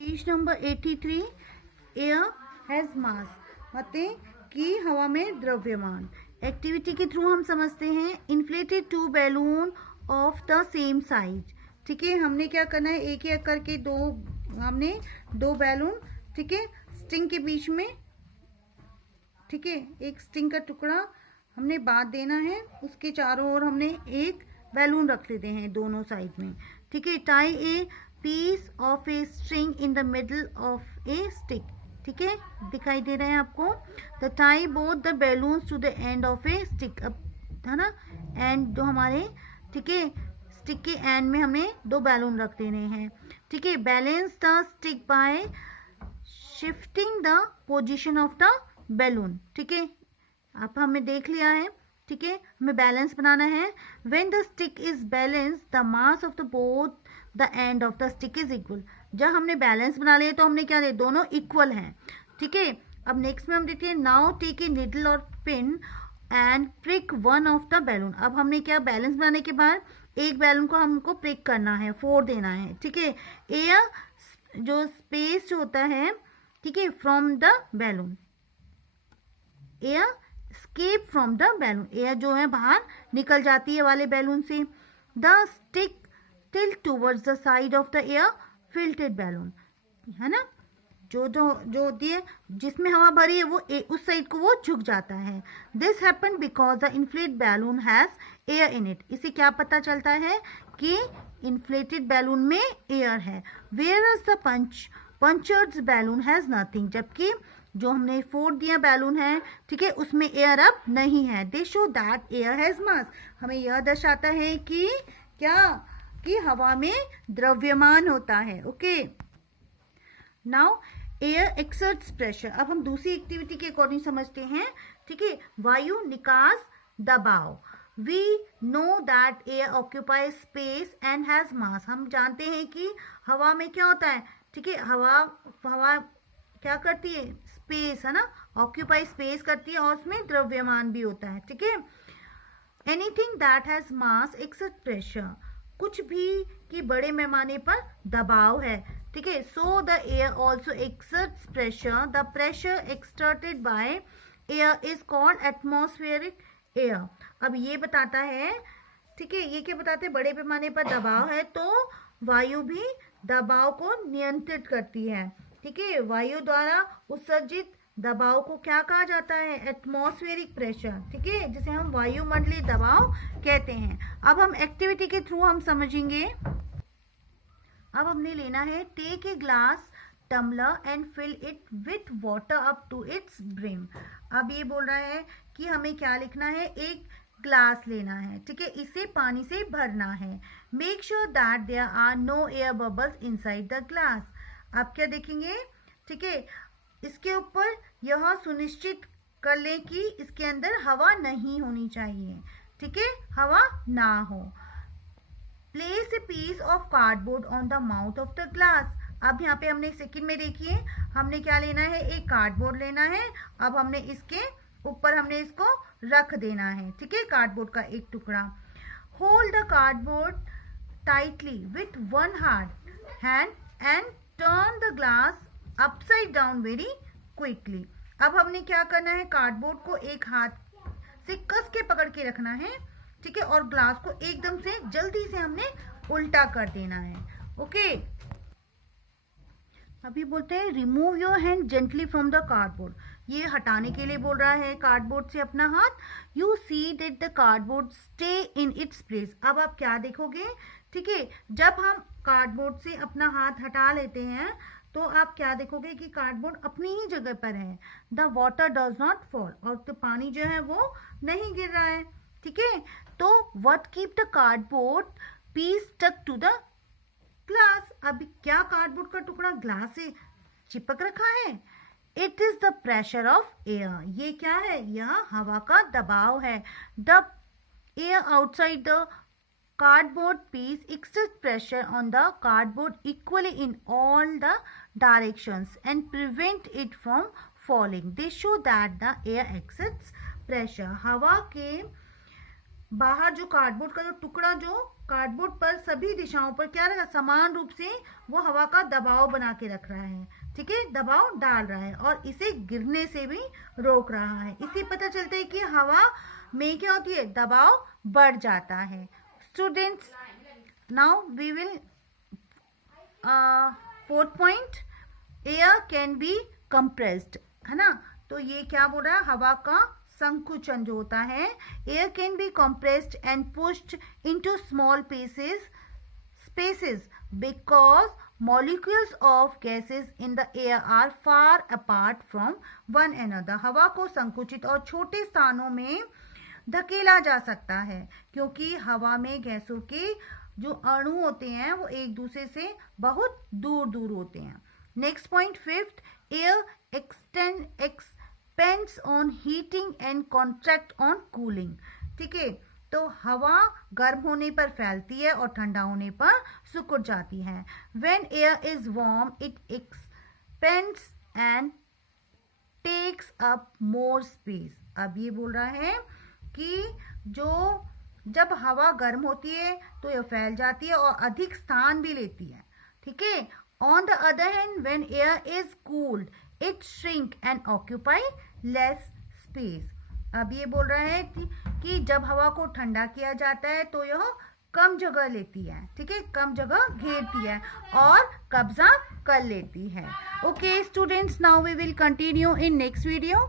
Page number 83 air has मास मतलब कि हवा में द्रव्यमान। एक्टिविटी के थ्रू हम समझते हैं inflated two balloon of the same size. ठीक है, हमने क्या करना है, एक एक करके हमने दो बैलून, ठीक है, स्ट्रिंग के बीच में, ठीक है, एक स्ट्रिंग का टुकड़ा हमने बांध देना है, उसके चारों ओर हमने एक बैलून रख लेते हैं दोनों साइड में। ठीक है, tie a piece of a string in the middle of a stick. ठीक है, दिखाई दे रहे हैं आपको। The tie both the balloons to the end of a stick, अब है ना, एंड जो हमारे, ठीक है, स्टिक के एंड में हमें दो बैलून रख देने हैं। ठीक है, balance the stick by shifting the position of the balloon. ठीक है, आप हमें देख लिया है। ठीक है, हमें बैलेंस बनाना है। When the stick is balance the mass of the both the end of the stick is equal. जब हमने बैलेंस बना लिया तो हमने क्या दिया, दोनों इक्वल हैं। ठीक है, अब नेक्स्ट में हम देखते हैं नाउ टेक ए निडल और pin and prick one of the balloon. अब हमने क्या, बैलेंस बनाने के बाद एक बैलून को हमको प्रिक करना है, फोड़ देना है। ठीक है, एयर जो स्पेस होता है, ठीक है, from the balloon, air escape from the balloon, air जो है बाहर निकल जाती है वाले बैलून से। The stick tilt towards the side of the air filled balloon, है ना, जो जो जो होती है जिसमें हवा भरी है वो उस साइड को वो झुक जाता है। This happen because the inflate balloon has air in it. इससे क्या पता चलता है कि इन्फ्लेटेड बैलून में एयर है। Where is the punctured balloon has nothing, जबकि जो हमने फोड़ दिया बैलून है, ठीक है, उसमें एयर अब नहीं है। दे शो दैट एयर हैज मास, हमें यह दर्शाता है कि क्या, कि हवा में द्रव्यमान होता है। Okay, now air exerts pressure. अब हम दूसरी एक्टिविटी के अकॉर्डिंग समझते हैं। ठीक है, वायु निकास दबाव। We know that air occupies space and has mass. हम जानते हैं कि हवा में क्या होता है, ठीक है, हवा क्या करती है, स्पेस, है ना, ऑक्यूपाई स्पेस करती है और उसमें द्रव्यमान भी होता है। ठीक है, anything that has mass exert pressure, कुछ भी कि बड़े पैमाने पर दबाव है। ठीक है, so the air also exerts pressure. The pressure exerted by air is called atmospheric air. अब ये बताता है, ठीक है, ये क्या बताते हैं, बड़े पैमाने पर दबाव है तो वायु भी दबाव को नियंत्रित करती है। ठीक है, वायु द्वारा उत्सर्जित दबाव को क्या कहा जाता है, एटमॉस्फेरिक प्रेशर। ठीक है, जिसे हम वायुमंडलीय दबाव कहते हैं। अब हम एक्टिविटी के थ्रू हम समझेंगे। अब हमने लेना है, take a glass tumbler and fill it with water up to its brim. अब ये बोल रहा है कि हमें क्या लिखना है, एक ग्लास लेना है, ठीक है, इसे पानी से भरना है। Make sure that there are no air bubbles inside the glass. आप क्या देखेंगे, ठीक है, इसके ऊपर यह सुनिश्चित कर लें कि इसके अंदर हवा नहीं होनी चाहिए। ठीक है, हवा ना हो। Place a piece of cardboard on the mouth of the glass. अब यहाँ पे हमने सेकंड में देखिए, हमने क्या लेना है, एक कार्डबोर्ड लेना है। अब हमने इसके ऊपर हमने इसको रख देना है। ठीक है, कार्डबोर्ड का एक टुकड़ा। Hold the cardboard tightly with one hand and turn the glass upside down very quickly. अब हमने क्या करना है, कार्डबोर्ड को एक हाथ से कस के पकड़ के रखना है, ठीक है, और ग्लास को एकदम से जल्दी से हमने उल्टा कर देना है। ओके, अभी बोलते हैं remove your hand gently from the cardboard. ये हटाने के लिए बोल रहा है कार्डबोर्ड से अपना हाथ। You see that the cardboard stay in its place. अब आप क्या देखोगे, ठीक है, जब हम कार्डबोर्ड से अपना हाथ हटा लेते हैं तो आप क्या देखोगे कि कार्डबोर्ड अपनी ही जगह पर है। The water does not fall, और तो पानी जो है वो नहीं गिर रहा है। ठीक है, तो what keep the cardboard piece stuck to the glass. अभी क्या कार्डबोर्ड का टुकड़ा ग्लास से चिपक रखा है, it is the pressure of air. ये क्या है, यह हवा का दबाव है। The air outside the cardboard piece exerts pressure on the cardboard equally in all the directions and prevent it from falling. They show that the air exerts pressure. हवा के बाहर जो कार्डबोर्ड का जो टुकड़ा जो कार्डबोर्ड पर सभी दिशाओं पर क्या रखा, समान रूप से वो हवा का दबाव बना के रख रहा है, ठीक है, दबाव डाल रहा है और इसे गिरने से भी रोक रहा है। इससे पता चलता है कि हवा में क्या होती है, दबाव बढ़ जाता है। Students, now we will fourth point, air can be compressed, है ना। तो ये क्या बोल रहा है, हवा का संकुचन जो होता है, air can be compressed and pushed into small spaces because molecules of gases in the air are far apart from one another। हवा को संकुचित और छोटे स्थानों में धकेला जा सकता है क्योंकि हवा में गैसों के जो अणु होते हैं वो एक दूसरे से बहुत दूर दूर होते हैं। Next point fifth, air expends on heating and contract on cooling, ठीक है। तो हवा गर्म होने पर फैलती है और ठंडा होने पर सिकुड़ जाती है। When air is warm it expands and takes up more space. अब ये बोल रहा है कि जब हवा गर्म होती है तो यह फैल जाती है और अधिक स्थान भी लेती है, ठीक है। On the other hand when air is cooled it shrink and occupy less space. अब ये बोल रहा है कि जब हवा को ठंडा किया जाता है तो यह कम जगह लेती है, ठीक है, कम जगह घेरती है और कब्जा कर लेती है। Okay students, now we will continue in next video.